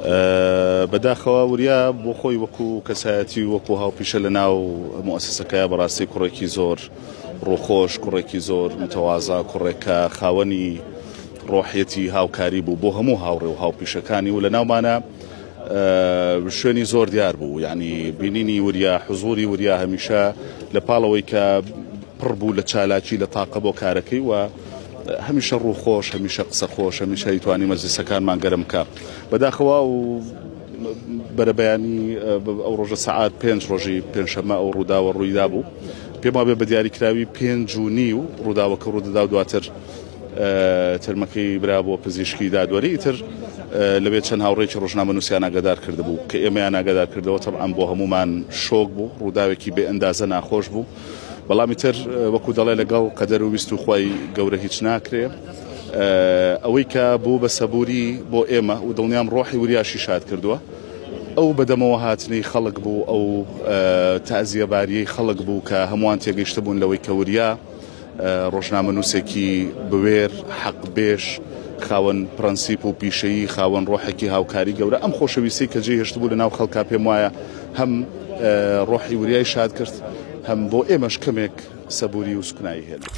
بەداخەوە وریا بۆ خۆی وەکو کەسایەتی وەکو هاوپیشە لە ناو موسسەکەیە بەڕاستی کوڕێکی زۆر ڕووخۆش، کوڕێکی زۆر متەوازە، کوڕێکە خاوەنی ڕۆحیەتی هاوکاری بوو بۆ هەموو هاوڕێ و هاوپیشەکانی و لە ناومانە شوێنی زۆر دیار بوو. یعنی بینینی وریا، حزوری وریا هەمیشە لە پاڵەوەی کە پڕ بوو لە چالاکی لە تاقە بۆ کارەکەی و هەمیشە ڕووخۆش، هەمیشە قسە خۆش، هەمیشە هیتوانی مەجلیسەکانمان گەرم بکە. بەداخەوە و بەرەبەیانی ئەو ڕۆژە سەعات 5 ڕۆژی پێنجشەممە ئەو ڕووداوە ڕوویدا بوو. پێم وابێ بە دیاریکراوی 5:30 و ڕووداوەکە ڕوودەدا و دواتر ترمەکەی برا بۆ پزیشکی دادوەری. ئیتر لەوێ چەند هاوڕێکی ڕۆژنامە نووسیان ئاگادار کردبوو کە ئێمەیان ئاگادار کردەوە. تەبعەن بۆ هەمومان شۆک بوو، ڕووداوێکی بێ ئەندازە ناخۆش بوو. بەڵامی تر وەکو دەڵێ لەگەڵ قەدەر و ویست و خوای گەورە هیچ ناکرێ. ئەوەی کە بوو بە سەبووری بۆ ئێمە و دڵنیام ڕۆحی وریاشی شاد کردووە، ئەو بەدەمەوە هاتنەی خەڵک بوو، ئەو تەعزیەباریەی خەڵک بوو کە هەمووان تێگەیشتە بوون لەوەی کە وریا ڕۆژنامە نووسێکی بوێر، حەقبێش، خاوەن پرەنسیپ و پیشەیی، خاوەن ڕۆحێکی هاوکاری گەورە، ئەم خۆشەویستی کە جێهێشت بوو لە ناو خەڵکا پێم وایە هەم ڕۆحی وریای شاد کرد، هەم بۆ ئێمەش کەمێک سەبووری و سوکنایی هێنا.